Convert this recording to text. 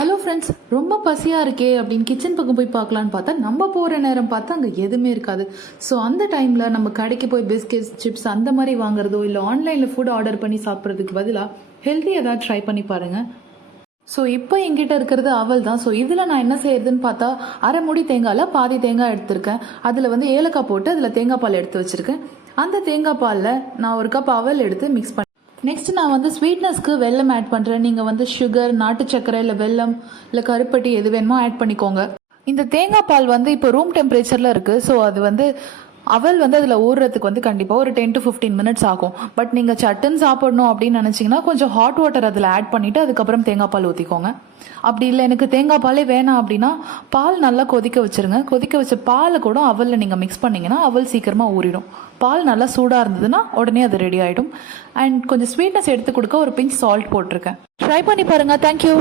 Hello friends, ரொம்ப பசியாக இருக்கே அப்படின்னு கிச்சன் பக்கம் போய் பார்க்கலான்னு பார்த்தா நம்ம போகிற நேரம் பார்த்தா அங்கே எதுவுமே இருக்காது. ஸோ அந்த டைமில் நம்ம கடைக்கு போய் பிஸ்கெட்ஸ், சிப்ஸ் அந்த மாதிரி வாங்குறதோ இல்லை ஆன்லைனில் ஃபுட் ஆர்டர் பண்ணி சாப்பிட்றதுக்கு பதிலாக ஹெல்த்தி ஏதாவது ட்ரை பண்ணி பாருங்கள். ஸோ இப்போ என்கிட்ட இருக்கிறது அவல் தான். ஸோ இதில் நான் என்ன செய்யறதுன்னு பார்த்தா, அரை மூடி தேங்காயில் பாதி தேங்காய் எடுத்திருக்கேன். அதில் வந்து ஏலக்காய் போட்டு அதில் தேங்காய் பால் எடுத்து வச்சுருக்கேன். அந்த தேங்காய் பாலில் நான் ஒரு கப் அவல் எடுத்து மிக்ஸ் பண்ணி நெக்ஸ்ட் நான் வந்து ஸ்வீட்னஸ்க்கு வெல்லம் ஆட் பண்ணுறேன். நீங்கள் வந்து சுகர், நாட்டு சக்கரை இல்லை வெல்லம் இல்லை கருப்பட்டி எது வேணுமோ ஆட் பண்ணிக்கோங்க. இந்த தேங்காய் பால் வந்து இப்போ ரூம் டெம்பரேச்சரில் இருக்குது. ஸோ அது வந்து அவல் வந்து அதில் ஊறுறதுக்கு வந்து கண்டிப்பாக ஒரு 10 to 15 மினிட்ஸ் ஆகும். பட் நீங்கள் சட்டுன்னு சாப்பிடணும் அப்படின்னு நினச்சிங்கன்னா கொஞ்சம் ஹாட் வாட்டர் அதில் ஆட் பண்ணிவிட்டு அதுக்கப்புறம் தேங்காய் பால் ஊற்றிக்கோங்க. அப்படி இல்லை எனக்கு தேங்காய் பாலே வேணாம் அப்படின்னா பால் நல்லா கொதிக்க வச்சுருங்க. கொதிக்க வச்ச பாலை கூட அவலில் நீங்கள் மிக்ஸ் பண்ணிங்கன்னா அவல் சீக்கிரமாக ஊறிடும். பால் நல்லா சூடாக இருந்ததுன்னா உடனே அது ரெடி ஆகிடும். அண்ட் கொஞ்சம் ஸ்வீட்னஸ் எடுத்து கொடுக்க ஒரு பிஞ்ச் சால்ட் போட்டிருக்கேன். ட்ரை பண்ணி பாருங்கள். தேங்க்யூ.